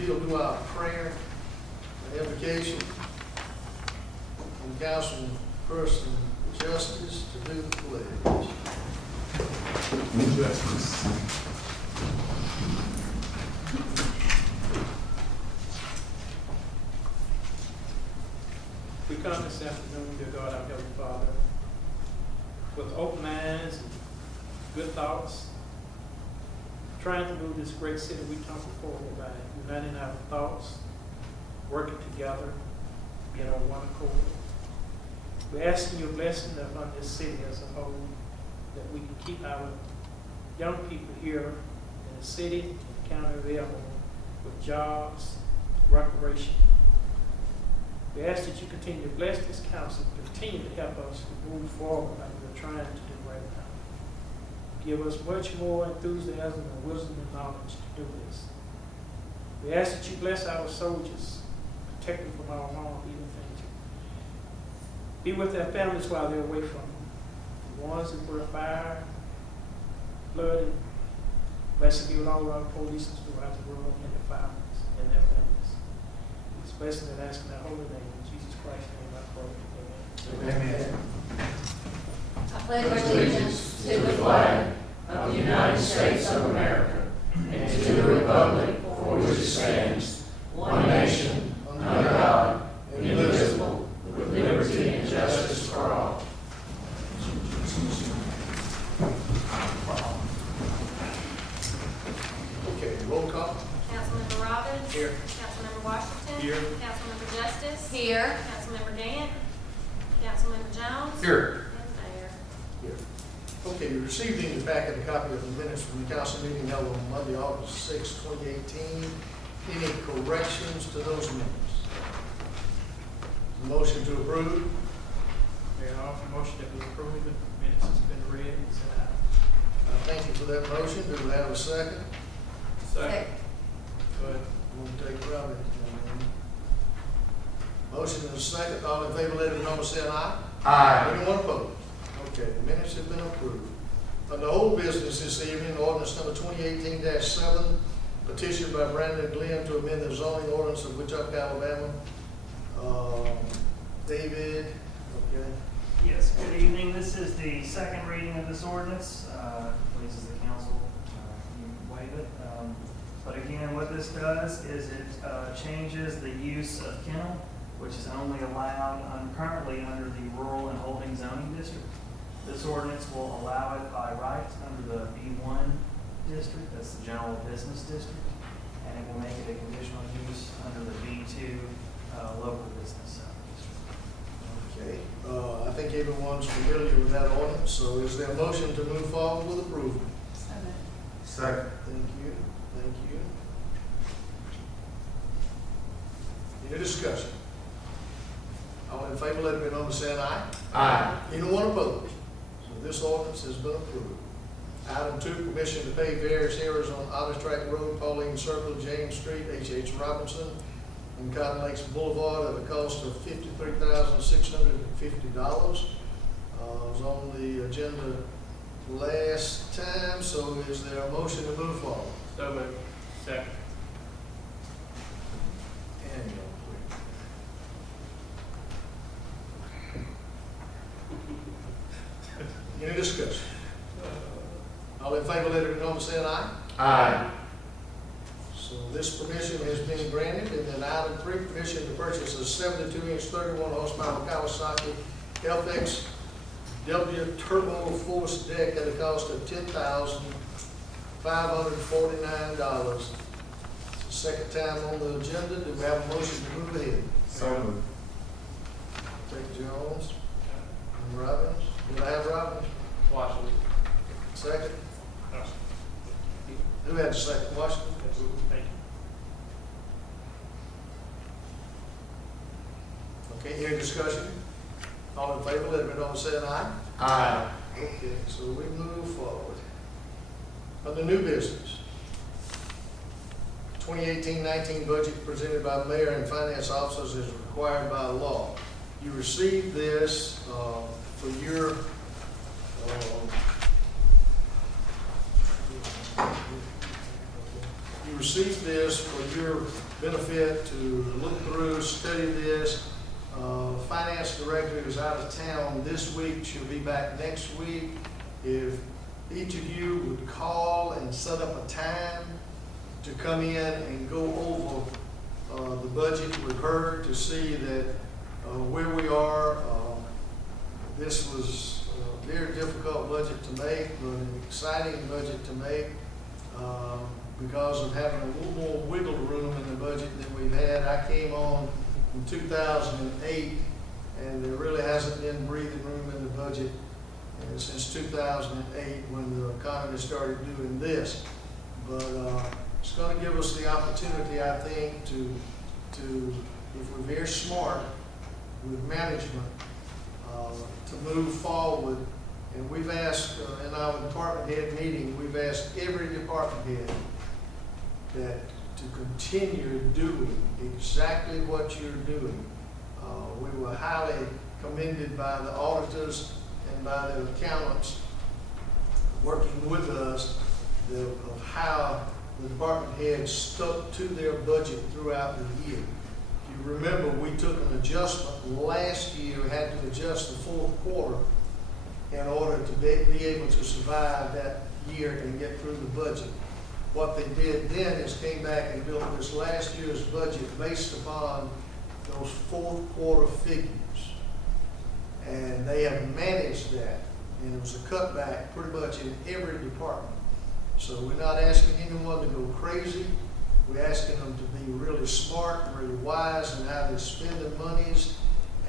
if you'll do our prayer and invocation. And Councilperson Justice to do the pledge. We come this afternoon, dear God, our Heavenly Father, with open minds and good thoughts, trying to move this great city we come forward by uniting our thoughts, working together, being on one accord. We're asking your blessing upon this city as a whole, that we can keep our young people here in the city and the county available with jobs, recreation. We ask that you continue to bless this council, continue to help us to move forward like we're trying to do right now. Give us much more enthusiasm and wisdom and knowledge to do this. We ask that you bless our soldiers, protect them from all harm, evil things. Be with their families while they're away from them. The ones that were fire, flooded, blessed be with all of our police throughout the world and their families and their families. It's blessed and ask in our holy name. In Jesus Christ's name I pray. Amen. Amen. I pledge allegiance to the flag of the United States of America and to the republic for which it stands, one nation, under God, indivisible, with liberty and justice for all. Okay, roll call. Councilmember Robbins. Here. Councilmember Washington. Here. Councilmember Justice. Here. Councilmember Gant. Councilmember Jones. Here. And Mayor. Here. Okay, you received in your packet a copy of the minutes from the council meeting held on Monday, August 6, 2018. Any corrections to those minutes? Motion to approve. Mayor, I offer a motion that we approve the minutes has been read and sent out. Thank you for that motion. Do we have a second? Second. Go ahead. We'll take Robbins. Motion and a second. All in favor, let it be known by saying aye. Aye. Anyone opposed? Okay, the minutes have been approved. Under old business this evening, ordinance number 2018-7, petition by Brandon Glenn to amend the zoning ordinance of Wetumpka, Alabama. David, okay. Yes, good evening. This is the second reading of this ordinance. Pleases the council, you can waive it. But again, what this does is it changes the use of kennel, which is only allowed currently under the rural and holding zoning district. This ordinance will allow it by right under the B1 district, that's the general business district, and it will make it a conditional use under the B2 local business district. Okay, I think everyone's familiar with that ordinance, so is there a motion to move forward with approval? Second. Thank you, thank you. Any discussion? All in favor, let it be known by saying aye. Aye. Anyone opposed? So this ordinance has been approved. Item 2, permission to pave various areas on Otter Track Road, Pauline Circle, James Street, H.H. Robinson, and Cotton Lakes Boulevard at a cost of $53,650. Was on the agenda last time, so is there a motion to move forward? So moved. Second. And any discussion? All in favor, let it be known by saying aye. Aye. So this permission has been granted, and then item 3, permission to purchase a 72-inch 31 horsepower Kawasaki FXW Turbo Force deck at a cost of $10,549. It's the second time on the agenda. Do we have a motion to move ahead? So moved. Take Jones and Robbins. Do I have Robbins? Washington. Second? Who had the second? Washington? Thank you. Okay, any discussion? All in favor, let it be known by saying aye. Aye. Okay, so we move forward. Under new business, 2018-19 budget presented by mayor and finance officers is required by law. You received this for your you received this for your benefit to look through, study this. Finance director is out of town this week. She'll be back next week. If each of you would call and set up a time to come in and go over the budget with her to see that where we are. This was a very difficult budget to make, but an exciting budget to make because of having a little more wiggle room in the budget than we've had. I came on in 2008, and there really hasn't been breathing room in the budget since 2008 when the economy started doing this. But it's going to give us the opportunity, I think, to if we're very smart with management, to move forward. And we've asked in our department head meeting, we've asked every department head that to continue doing exactly what you're doing. We were highly commended by the auditors and by the accountants working with us of how the department heads stuck to their budget throughout the year. If you remember, we took an adjustment last year, had to adjust the fourth quarter in order to be able to survive that year and get through the budget. What they did then is came back and built this last year's budget based upon those fourth quarter figures. And they have managed that. And it was a cutback pretty much in every department. So we're not asking anyone to go crazy. We're asking them to be really smart and really wise in how they spend their monies.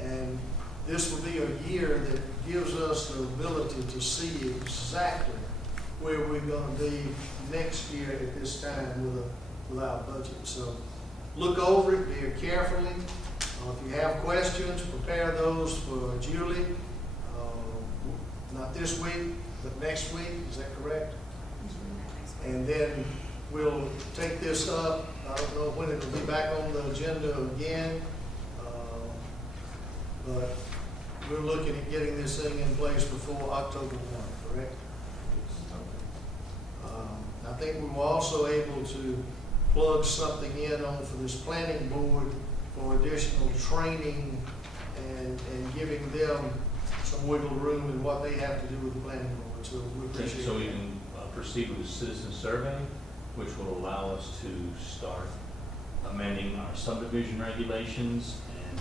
And this will be a year that gives us the ability to see exactly where we're going to be next year at this time with our budget. So look over it very carefully. If you have questions, prepare those for Julie. Not this week, but next week. Is that correct? And then we'll take this up. I don't know when it'll be back on the agenda again. But we're looking at getting this thing in place before October 1, correct? I think we were also able to plug something in on for this planning board for additional training and giving them some wiggle room in what they have to do with the planning board. So we appreciate So we that. can proceed with the citizen survey, which will allow us to start amending our subdivision regulations and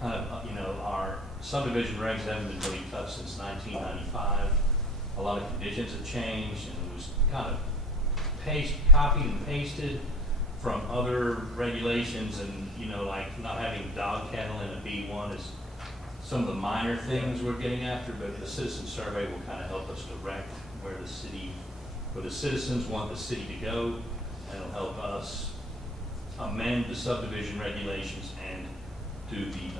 kind of, our subdivision regs haven't been really touched since 1995. A lot of conditions have changed, and it was kind of copied and pasted from other regulations, and like not having dog kennel in a B1 is some of the minor things we're getting after, but the citizen survey will kind of help us direct where the citizens want the city to go, and it'll help us amend the subdivision regulations and do the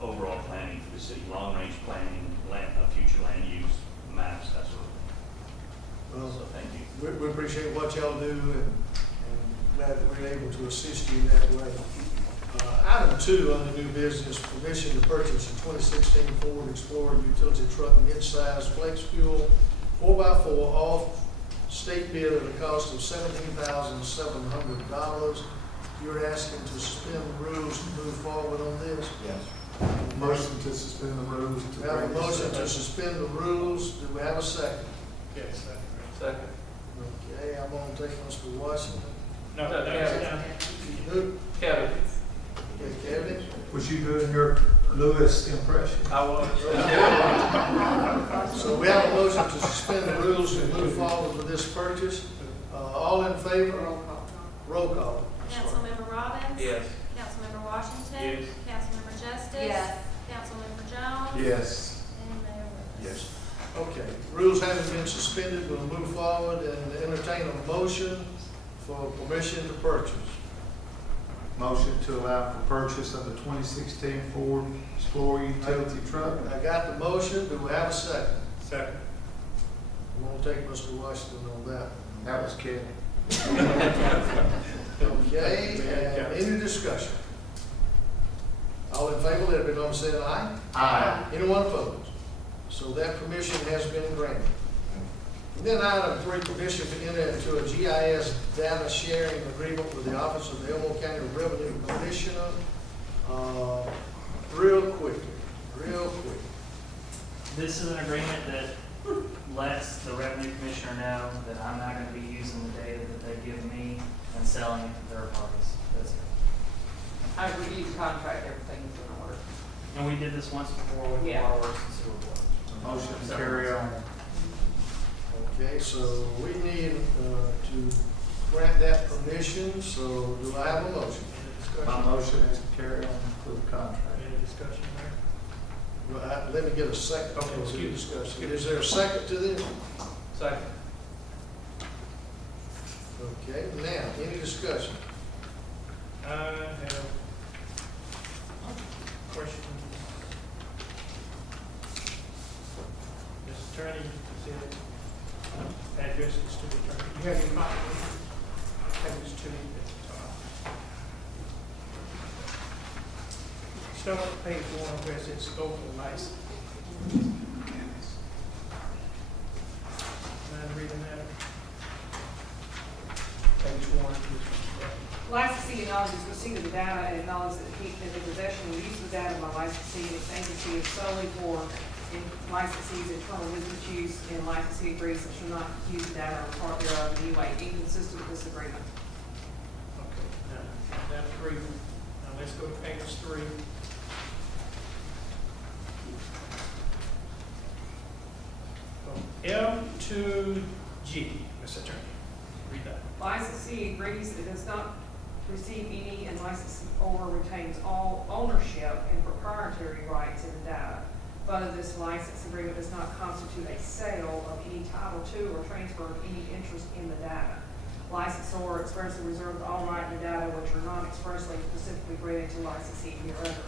overall planning for the city, long-range planning, future land use maps, that sort of thing. Well, So thank you. we appreciate what y'all do and glad that we're able to assist you in that way. Item 2 under new business, permission to purchase a 2016 Ford Explorer utility truck mid-size flex fuel 4x4 off state bid at a cost of $17,700. You're asking to suspend the rules to move forward on this? Yes. Motion to suspend the rules. We have a motion to suspend the rules. Do we have a second? Yes, Second. Okay, I'm going to take Mr. Washington. No, Who? Kevin. Okay, Kevin? Was you doing your Lewis impression? I was. So we have a motion to suspend the rules and move forward with this purchase. All in favor? Roll call. Councilmember Robbins? Yes. Councilmember Washington? Yes. Councilmember Justice? Yes. Councilmember Jones? Yes. And Mayor Lewis? Yes. Okay, rules having been suspended, we'll move forward and entertain a motion for permission to purchase. Motion to allow for purchase of the 2016 Ford Explorer utility truck. I got the motion. Do we have a second? Second. I'm going to take Mr. Washington on that. That was Kevin. Okay, and any discussion? All in favor, let it be known by saying aye. Aye. Anyone opposed? So that permission has been granted. Then item 3, permission to enter into a GIS data sharing agreement with the Office of the Elmore County Revenue Commissioner. Real quick. This is an agreement that lets the revenue commissioner know that I'm not gonna be using the data that they give me and selling it to third parties. That's it. I reviewed the contract, everything's in order. And we did this once before with Yeah. Waterworks and Sewer Board. Motion to carry on. Okay, so we need to grant that permission, so do I have a motion? Any My discussion? motion is to carry on with the contract. Any discussion there? Well, let me get a second. Okay, to the excuse- discussion. Is there a second to this? Second. Okay, now, any discussion? I have questions. Mr. Attorney, you said addresses to the attorney. You have your copy? Pages 2 at the top. Start at page 1 where it says scope of license. Mind reading that? Page 1. Licensee acknowledges receipt of the data and acknowledges that he is in possession and use of the data by licensee and its agency is solely for licensee's internal business use, and licensee agrees that should not use the data or part thereof in any way inconsistent with this agreement. Okay, now, that agreement, now let's go to page 3. From F to G, Mr. Attorney, read that. Licensee agrees it does not receive any and licensee or retains all ownership and proprietary rights in the data. Further, this license agreement does not constitute a sale of any title to or transfer of any interest in the data. Licensor expressly reserves all right in the data which are not expressly and specifically granted to licensee hereover.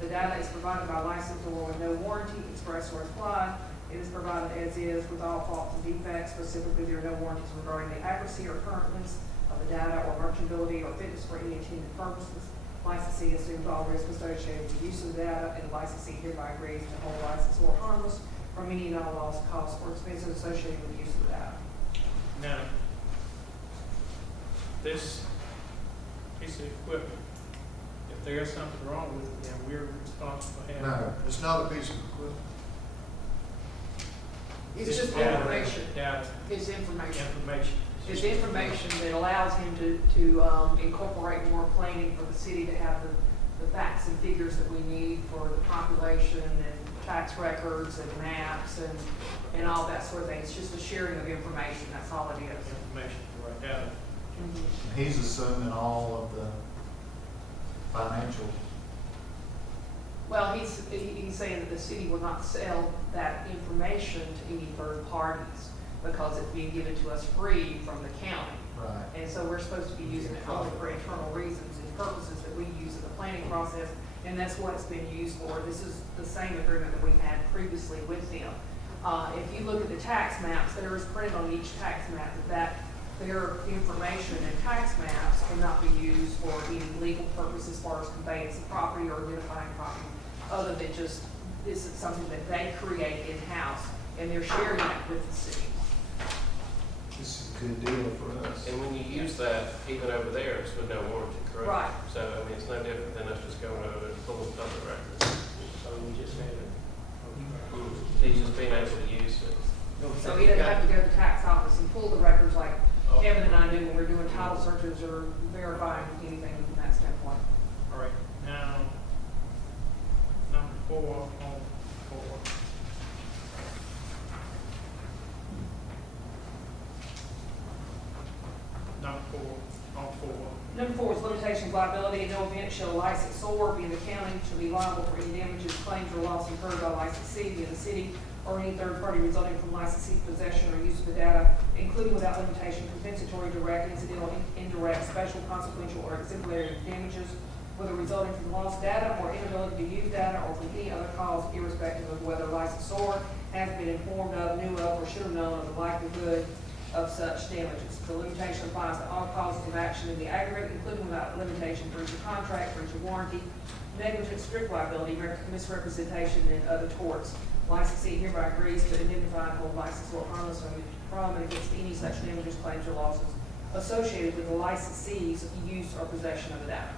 The data is provided by licensor with no warranty expressed or implied. It is provided as is with all faults and defects. Specifically, there are no warranties regarding the accuracy or currentness of the data or merchantability or fitness for any intended purposes. Licensee assumes all risk associated with the use of the data, and the licensee hereby agrees to hold licensor harmless from any and all loss, costs, or expenses associated with the use of the data. Now, this piece of equipment, if there's something wrong with it, then we're responsible for having. No. It's not a piece of equipment. It's just data. information. Data, It's information. information. It's information that allows him to incorporate more planning for the city to have the facts and figures that we need for the population and tax records and maps and all that sort of thing. It's just a sharing of information, that's all it is. Information to write down. He's assuming all of the financial. Well, he's saying that the city will not sell that information to any third parties because it's being given to us free from the county. Right. And so we're supposed to be using it only for internal reasons and purposes that we use in the planning process, and that's what it's been used for. This is the same agreement that we had previously with them. If you look at the tax maps, there is printed on each tax map that their information and tax maps cannot be used for any legal purpose as far as conveyance of property or identifying property, other than just, this is something that they create in-house, and they're sharing it with the city. This is a good deal for us. And when you use that, even over there, it's with no warranty, correct? Right. So, I mean, it's no different than us just going over and pulling public records. So we just had it. He's just being able to use it. So he doesn't have to go to the tax office and pull the records like Kevin and I do when we're doing title searches or verifying anything from that standpoint. All right, now, number 4 on 4. Number 4 on 4. Number 4 is limitations of liability. In no event shall a licensor be in the county shall be liable for any damages, claims, or loss incurred by licensee in the city or any third party resulting from licensee's possession or use of the data, including without limitation compensatory, direct, incidental, indirect, special, consequential, or exemplary damages, whether resulting from lost data or inability to use data or from any other cause, irrespective of whether licensor has been informed of, knew of, or should have known of the likelihood of such damages. The limitation applies to all causes of action in the aggregate, including without limitation breach of contract, breach of warranty, negligent strict liability, misrepresentation, and other torts. Licensee hereby agrees to indemnify and hold license or harmless from and against any such damages, claims, or losses associated with the licensee's use or possession of the data.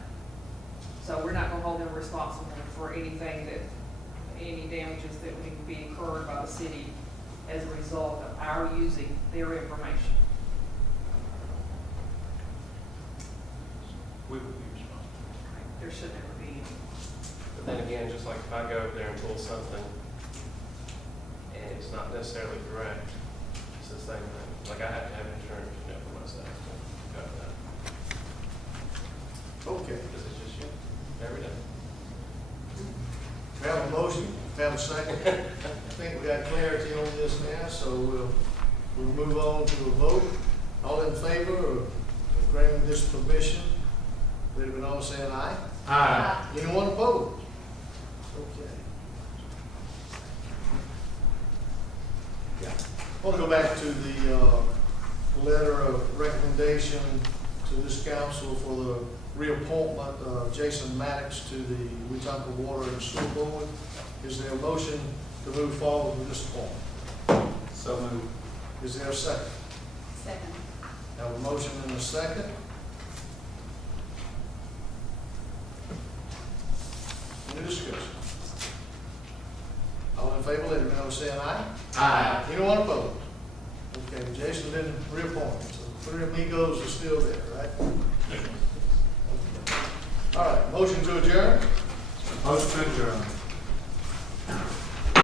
So we're not gonna hold them responsible for anything that, any damages that would be incurred by the city as a result of our using their information. We would be responsible. There should never be any. But then again, just like if I go up there and pull something, and it's not necessarily correct, it's the same thing. Like I have to have insurance, you know, for myself to cover that. Okay. Because it's just you, every day. We have a motion, we have a second. I think we got clarity on this now, so we'll move on to a vote. All in favor of granting this permission, let it be known saying aye. Aye. Anyone opposed? Okay. Yeah. I want to go back to the letter of recommendation to this council for the reappointment of Jason Maddox to the Wetumpka Water and Sewer Board. Is there a motion to move forward with this appointment? So moved. Is there a second? Second. Have a motion and a second. Any discussion? All in favor, let it be known saying aye. Aye. Anyone opposed? Okay, Jason been reappointed, so three amigos are still there, right? Okay. All right, motion to adjourn. Motion to adjourn.